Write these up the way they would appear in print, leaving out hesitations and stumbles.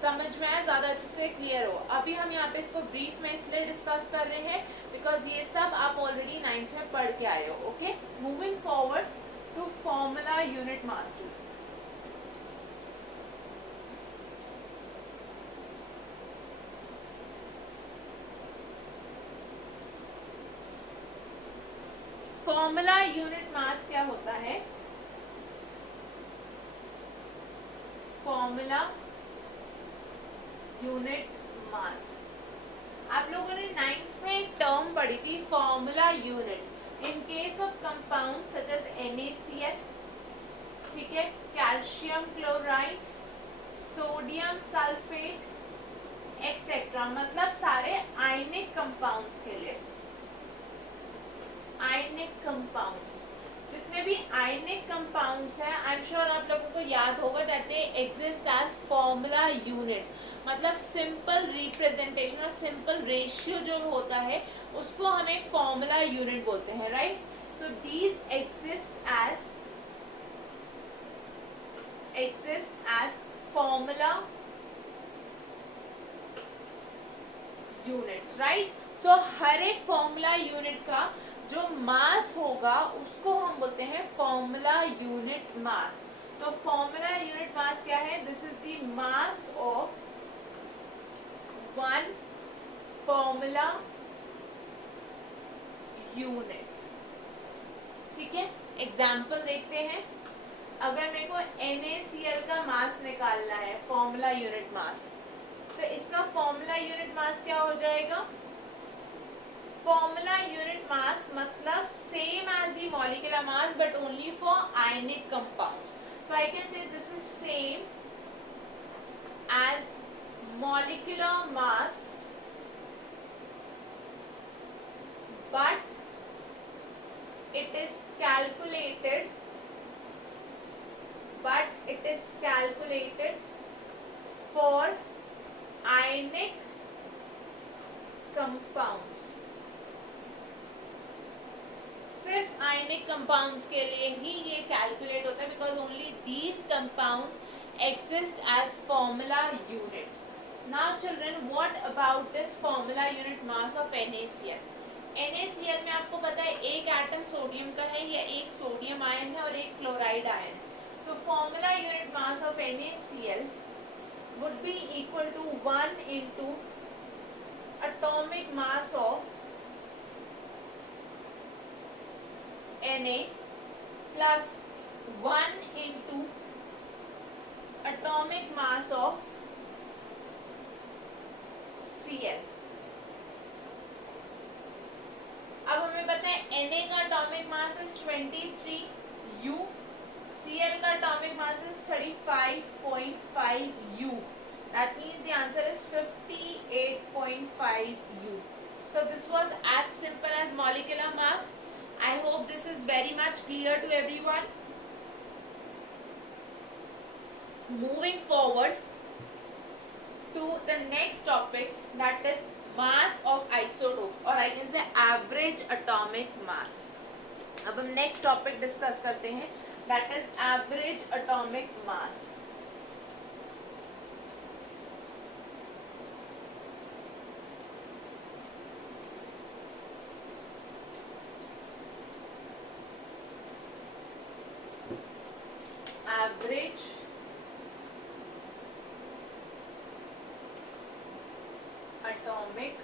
समझ में आया, ज़्यादा अच्छे से क्लियर हो। अभी हम यहाँ पे इसको ब्रीफ में इसलिए डिस्कस कर रहे हैं बिकॉज ये सब आप ऑलरेडी 9th में पढ़ के आए हो। Okay, moving forward to formula unit masses. Formula unit mass क्या होता है? फॉर्मूला यूनिट मास, आप लोगों ने 9th में एक टर्म पढ़ी थी formula unit in case of compound such as NaCl, ठीक है, calcium chloride, sodium sulphate etcetera, मतलब सारे आयनिक कंपाउंड्स के लिए। आयनिक कंपाउंड्स, जितने भी आयनिक कंपाउंड्स हैं, आई एम श्योर आप लोगों को याद होगा that they exist as formula units, मतलब सिंपल रिप्रेजेंटेशन और सिंपल रेशियो जो होता है उसको हम एक फॉर्मूला यूनिट बोलते हैं, right? So these exist as formula units, right? So हर एक फॉर्मूला यूनिट का जो मास होगा उसको हम बोलते हैं फॉर्मूला यूनिट मास। सो फॉर्मूला यूनिट मास क्या है? This is the mass of one formula unit, ठीक है। एग्जाम्पल देखते हैं। अगर मेरे को NaCl का मास निकालना है, फॉर्मूला यूनिट मास, तो इसका फॉर्मूला यूनिट मास क्या हो जाएगा? फॉर्मूला यूनिट मास मतलब same as the molecular mass but only for ionic compound. So I can say this is same as molecular mass but it is calculated for ionic compounds। सिर्फ ionic compounds के लिए ही ये calculate होता है because only these compounds exist as formula units। Now children, what about this formula unit mass of NaCl? NaCl में आपको पता है एक एटम सोडियम का है, या एक सोडियम आयन है और एक chloride ion. So formula unit mass of NaCl would be equal to 1 into atomic mass of Na plus 1 into atomic mass of Cl। अब हमें पता है Na का atomic mass is 23 U, Cl का atomic mass is 35.5 U। That means the answer is 58.5 U। So this was as simple as molecular mass। I hope this is very much clear to everyone। Moving forward to the next topic, that is mass of isotope or I can say average atomic mass। अब हम next topic discuss करते हैं, that is average atomic mass। average atomic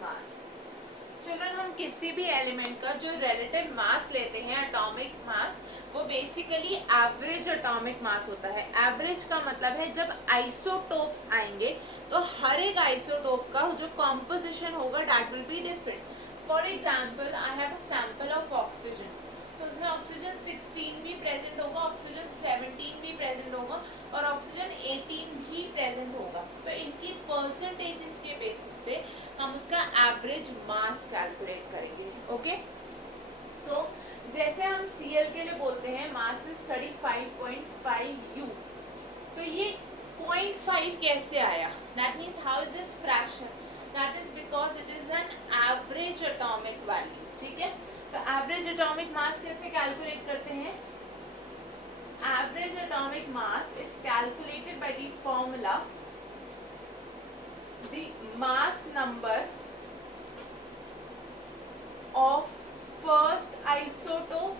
mass। Children, हम किसी भी element का जो relative mass लेते हैं एटॉमिक मास, वो बेसिकली एवरेज एटॉमिक मास होता है। एवरेज का मतलब है जब आइसोटोप्स आएंगे तो हर एक आइसोटोप का जो कॉम्पोजिशन होगा that will be different. For example, I have a sample of oxygen, तो उसमें ऑक्सीजन 16 भी प्रेजेंट होगा, ऑक्सीजन 17 भी प्रेजेंट होगा और ऑक्सीजन 18 भी प्रेजेंट होगा। तो इनकी परसेंटेजेस के बेसिस पे हम उसका एवरेज मास कैलकुलेट करेंगे। ओके, सो जैसे हम Cl के लिए बोलते हैं मास इज 35.5 U, तो ये 0.5 कैसे आया? That means how is this fraction? That is because it is an average atomic value, ठीक है। तो एवरेज एटॉमिक मास कैसे कैलकुलेट करते हैं? Average atomic atomic mass is calculated by the formula the mass number of first isotope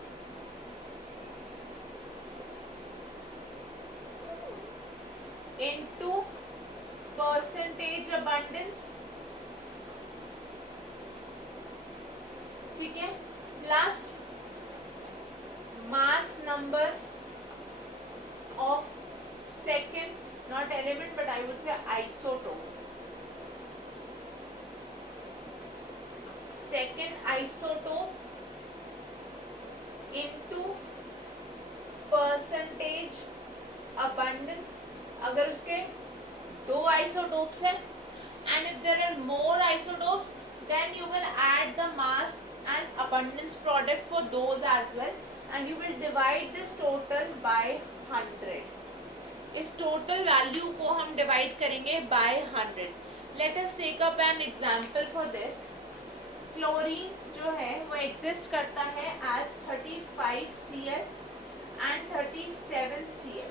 into percentage abundance, ठीक है, plus mass number of second, not element but I would say isotope, second isotope into percentage abundance. अगर उसके दो isotopes हैं and if there are more isotopes then you will add the mass and abundance product for those as well and you will divide this total by 100. इस total value को हम divide करेंगे by 100. Let us take up an example for this. Chlorine जो है वो exist करता है as 35Cl and 37Cl.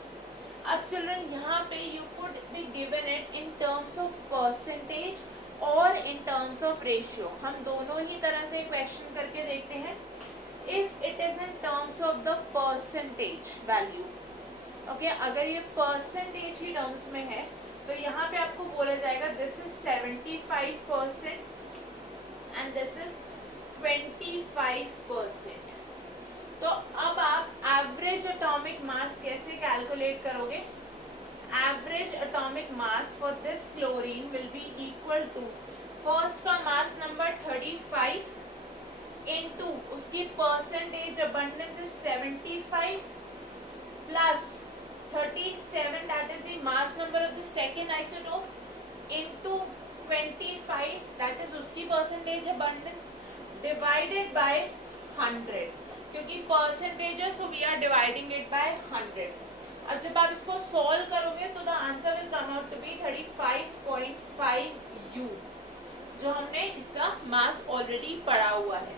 अब चिल्ड्रन यहाँ पे you could be given it in terms of percentage और in terms of ratio. हम दोनों ही तरह से क्वेश्चन करके देखते हैं. If it is in terms of the percentage value, okay, अगर ये percentage ही terms में है तो यहाँ पे आपको बोला जाएगा this is 75% and this is 25%. तो अब आप एवरेज एटॉमिक मास कैसे कैलकुलेट करोगे? Average atomic mass for this chlorine will be equal to first का मास नंबर 35 इनटू उसकी percentage abundance is 75 plus 37 that is the mass number of the second isotope into 25 that is उसकी percentage abundance divided by 100 क्योंकि percentage है so we are dividing it by 100. अब जब आप इसको solve करोगे तो the answer will come out to B 35.5 U जो हमने इसका मास ऑलरेडी पढ़ा हुआ है.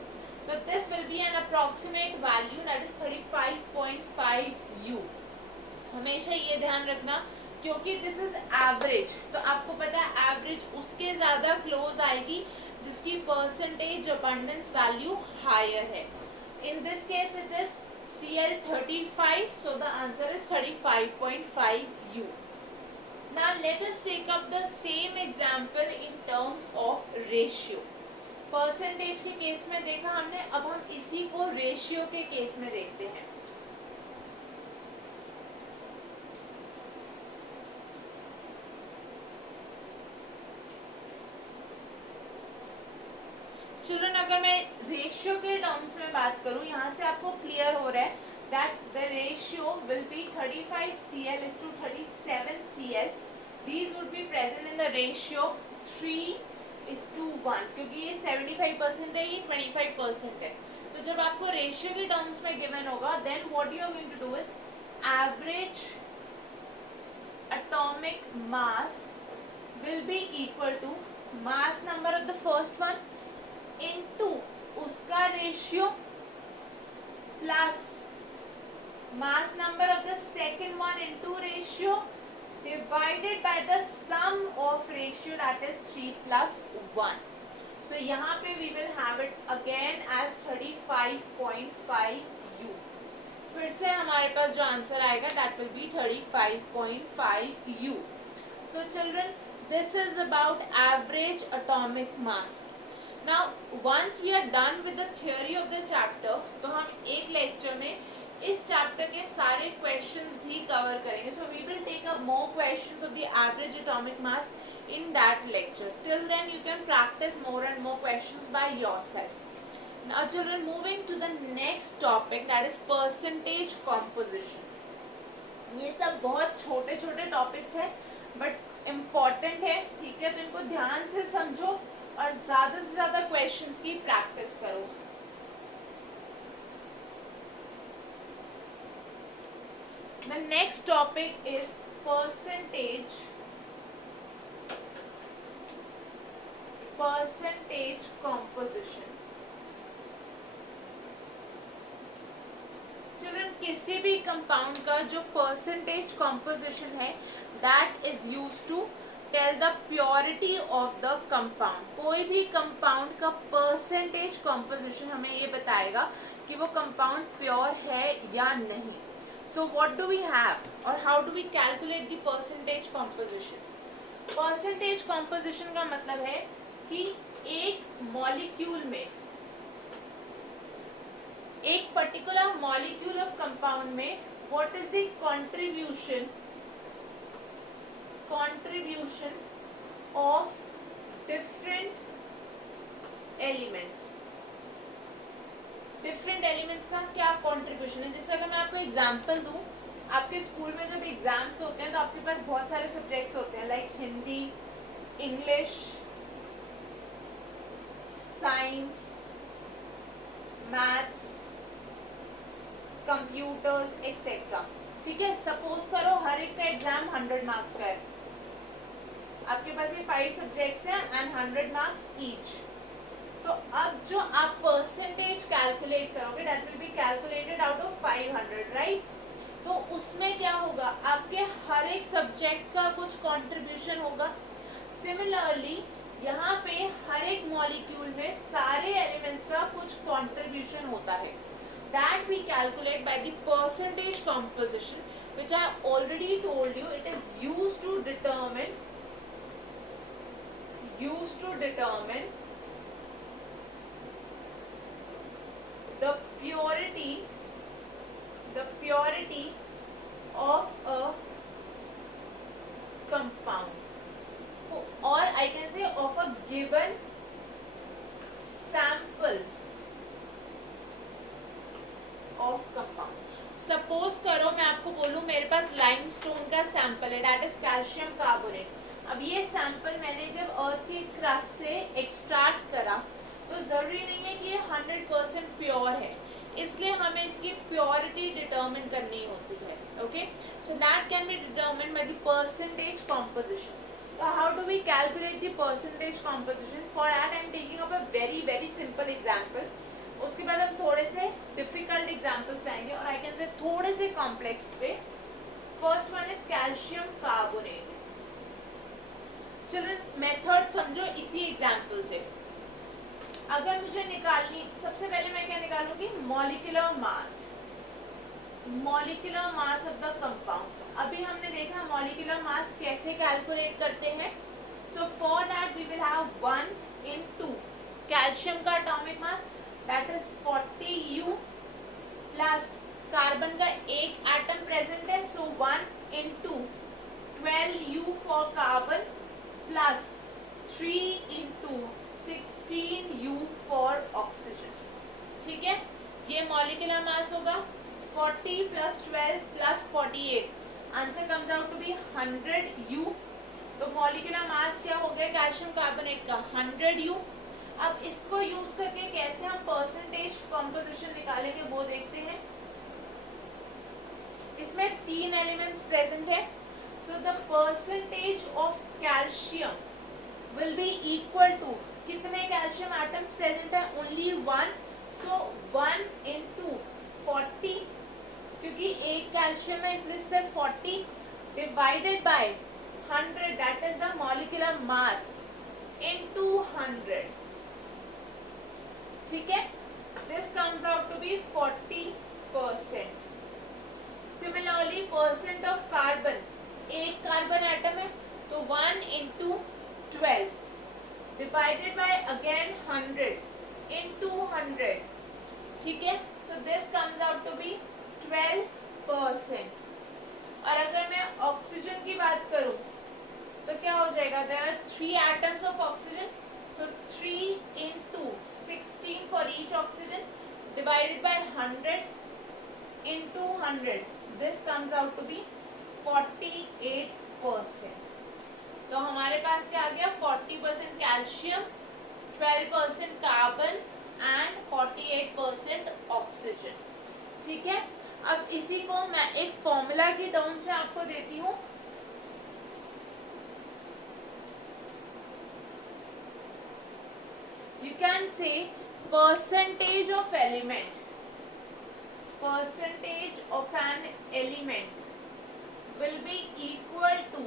So this will be an approximate value that is 35.5 U. हमेशा ये ध्यान रखना क्योंकि दिस इज एवरेज तो आपको पता है एवरेज उसके ज़्यादा क्लोज आएगी जिसकी परसेंटेज अबंडेंस वैल्यू हायर है. In this case it is Cl35 so the answer is 35.5 U. Now let us take up the same example in terms of ratio. Percentage के केस में देखा हमने, अब हम इसी को रेशियो के केस में देखते हैं. चिल्ड्रन अगर मैं रेशियो के टर्म्स में बात करूं, यहाँ से आपको क्लियर हो रहा है that the ratio will be 35Cl is to 37Cl. These would be present in the ratio 3:1 क्योंकि ये 75% है, ये 25% है. तो जब आपको रेशियो के टर्म्स में गिवन होगा then what you are going to do is average atomic mass will be equal to mass number of the first one into उसका ratio plus mass number of the second one into ratio divided by the sum of ratio that is 3+1. So यहाँ पे we will have it again as 35.5 U. फिर से हमारे पास जो answer आएगा that will be 35.5 U. So children this is about average atomic mass. Now once we are done with the theory of the chapter तो हम एक lecture में इस चैप्टर के सारे क्वेश्चंस भी कवर करेंगे. So we will take up more questions of the average atomic mass in that lecture. Till then you can practice more and more questions by yourself. Now children, moving to the next topic that is percentage composition. ये सब बहुत छोटे छोटे topics हैं but important है, ठीक है, तो इनको ध्यान से समझो और ज़्यादा से ज़्यादा क्वेश्चंस की प्रैक्टिस करो. The next topic is percentage composition. Children किसी भी कंपाउंड का जो परसेंटेज कॉम्पोजिशन है that is use to tell the purity of the compound. कोई भी कंपाउंड का परसेंटेज कॉम्पोजिशन हमें ये बताएगा कि वो कंपाउंड प्योर है या नहीं। So what do we have और how do we calculate the percentage composition? Percentage composition का मतलब है कि एक मॉलिक्यूल में, एक पर्टिकुलर मॉलिक्यूल ऑफ कंपाउंड में what is the contribution of different elements. Different elements का क्या कंट्रीब्यूशन है। जैसे अगर मैं आपको एग्जांपल दूं, आपके स्कूल में जब एग्जाम्स होते हैं तो आपके पास बहुत सारे सब्जेक्ट्स होते हैं like Hindi, English, science, maths, computers etcetera. ठीक है, सपोज करो हर एक का एग्जाम 100 मार्क्स का है। आपके पास ये 5 सब्जेक्ट्स हैं एंड 100 मार्क्स ईच। तो अब जो आप परसेंटेज कैलकुलेट करोगे that will be calculated out of 500, right? तो उसमें क्या होगा, आपके हर एक सब्जेक्ट का कुछ कंट्रीब्यूशन होगा। सिमिलरली यहाँ पे हर एक मॉलिक्यूल में सारे एलिमेंट्स का कुछ कंट्रीब्यूशन होता है। That we calculate by the percentage composition which I already told you it is used to determine the purity of a compound, or I can say of a given sample of compound. Suppose करो मैं आपको बोलूं मेरे पास limestone का sample है that is calcium carbonate. अब ये sample मैंने जब अर्थ की क्रस्ट से एक्सट्रैक्ट करा तो जरूरी नहीं है कि ये 100% प्योर है, इसलिए हमें इसकी प्योरिटी डिटरमिन करनी होती है। Okay, so that can be determined bye the percentage composition. So how do we calculate the percentage composition? For that I am taking up a very simple example. उसके बाद हम थोड़े से डिफिकल्ट एग्जाम्पल्स लाएंगे और आई कैन से थोड़े से कॉम्प्लेक्स पे। First one is calcium carbonate. Children method समझो इसी एग्जाम्पल से। अगर मुझे निकालनी, सबसे पहले मैं क्या निकालूंगी, molecular mass of the compound. अभी हमने देखा मॉलिक्यूलर मास कैसे कैलकुलेट करते हैं। So for that we will have 1 into calcium का atomic mass that is 40U plus carbon का एक एटम प्रेजेंट है, so 1 into 12U for carbon plus 3 into 16U for oxygen. ठीक है, ये मॉलिक्यूलर मास होगा 40 plus 12 plus 48, answer comes out to be 100U। तो molecular mass क्या हो गया कैल्शियम कार्बोनेट का 100U। अब इसको यूज करके कैसे हम परसेंटेज कॉम्पोजिशन निकालेंगे वो देखते हैं। इसमें 3 एलिमेंट्स प्रेजेंट है, so the percentage of calcium will be equal to, कितने कैल्शियम एटम्स प्रेजेंट है, ओनली 1, सो 1 into 40, क्योंकि एक कैल्शियम है इसलिए सिर्फ 40 divided by 100 that is the molecular mass into 100। ठीक है, this comes out to be 40%। Similarly percent of carbon, एक कार्बन एटम है तो 1 into 12 divided by again 100 into 100। ठीक है, so this comes out to be 12%। और अगर मैं ऑक्सीजन की बात करूं तो क्या हो जाएगा, there are 3 atoms of oxygen, so 3 into 16 for each oxygen divided by 100 into 100, this comes out to be 48%। तो हमारे पास क्या आ गया, 40% कैल्शियम, 12% कार्बन एंड 48% ऑक्सीजन। ठीक है, अब इसी को मैं एक फॉर्मूला की टर्म से आपको देती हूँ। You can say percentage of element, percentage of an element will be equal to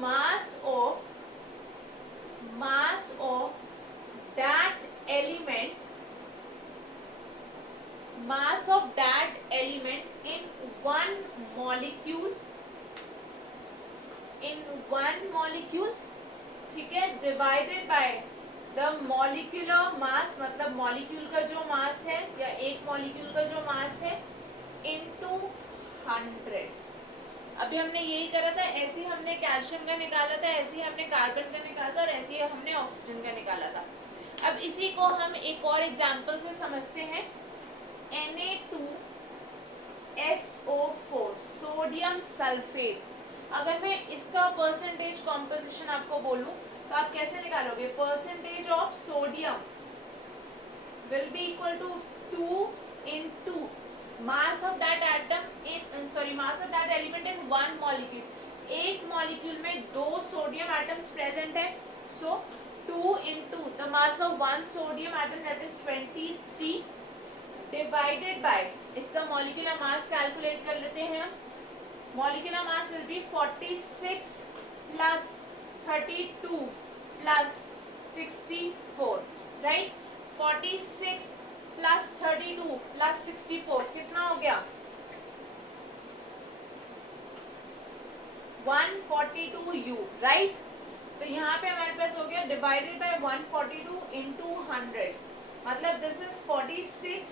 mass of that element in one molecule, ठीक है, डिवाइडेड बाय द मॉलिक्यूलर मास, मतलब मॉलिक्यूल का जो मास है या एक मॉलिक्यूल का जो मास है, इनटू 100। अभी हमने यही करा था, ऐसे ही हमने कैल्शियम का निकाला था, ऐसे ही हमने कार्बन का निकाला था और ऐसे ही हमने ऑक्सीजन का निकाला था। अब इसी को हम एक और एग्जांपल से समझते हैं। Na2SO4 सोडियम सल्फेट, अगर मैं इसका परसेंटेज कॉम्पोजिशन आपको बोलूं तो आप कैसे निकालोगे? Percentage of sodium will be equal to 2 into mass of that element in one molecule. एक मॉलिक्यूल में 2 सोडियम एटम्स प्रेजेंट है, so 2 into the mass of 1 sodium atom, that is 23, divided by इसका मॉलिक्यूलर मास कैलकुलेट कर लेते हैं हम। Molecular mass will be 46 plus 32 plus 64, right? 46 plus 32 plus 64 कितना हो गया? 142U, right? तो यहाँ पे हमारे पास हो गया डिवाइडेड बाय 142 into 100, मतलब this is 46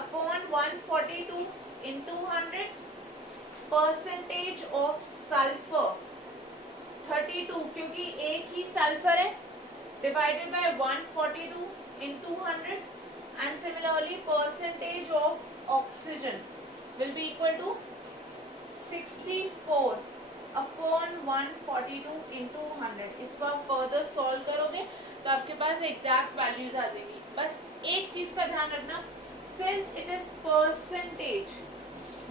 upon 142 into 100। Percentage of sulphur 32, क्योंकि एक ही सल्फर है, divided by 142 into 100। And similarly percentage of oxygen will be equal to 64 upon 142 into 100। इसको आप फर्दर सॉल्व करोगे तो आपके पास एग्जैक्ट वैल्यूज आ जाएगी। बस एक चीज का ध्यान रखना, since it is percentage,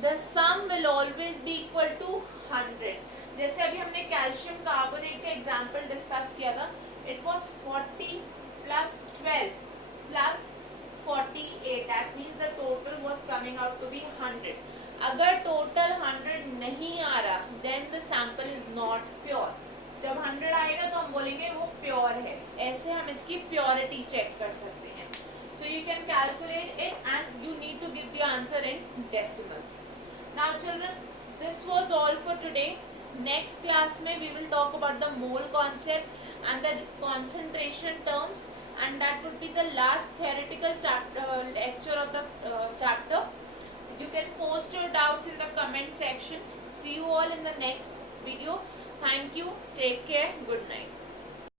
the sum will always be equal to 100। जैसे अभी हमने कैल्शियम कार्बोनेट का एग्जांपल डिस्कस किया था, it was 40 plus 12 plus 48, that means the total was coming out to be 100। अगर टोटल 100 नहीं आ रहा, then the sample is not pure. जब 100 आएगा तो हम बोलेंगे वो प्योर है। ऐसे हम इसकी प्योरिटी चेक कर सकते हैं। So you can calculate it and you need to give the answer in decimals. Now children, this was all for today. Next class में we will talk about the mole concept and the concentration terms, and that would be the last theoretical lecture of the chapter. You can post your doubts in the comment section. See you all in the next video. Thank you. Take care. Good night.